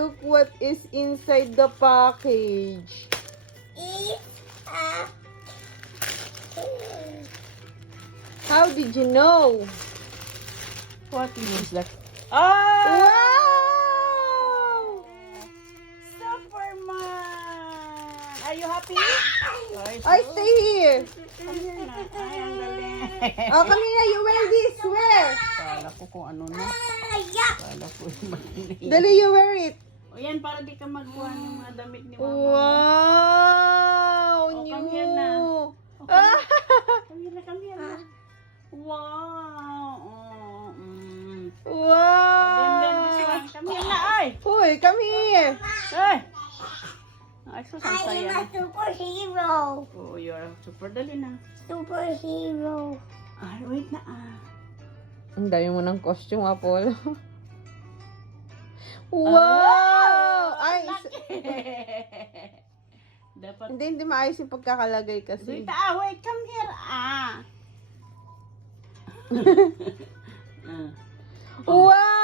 look what is inside the package. How did you know? What is that? Wow! Superman! Are you happy? I stay here. Come here na. Ay, ang galing. Oh, come here. You wear this. Wear. Kala ko kung ano na. Kala ko yung maliit. Dali, you wear it. O yan, para di ka magkuhan ng mga damit ni mama. Wow! Oh, New. come here na. Ah! Come here na, come here na. Wow! Oh, then this Wow! one. Come here na, ay! Uy, come here. Ay! Ay, sus, ang I saya. am a superhero. Oh, you're super dali na. Superhero. Ay, wait na ah. Ang dami mo ng costume, Apollo. Wow! Ay, Dapat. hindi maayos yung pagkakalagay kasi. Wait, wait, come here, ah. Wow!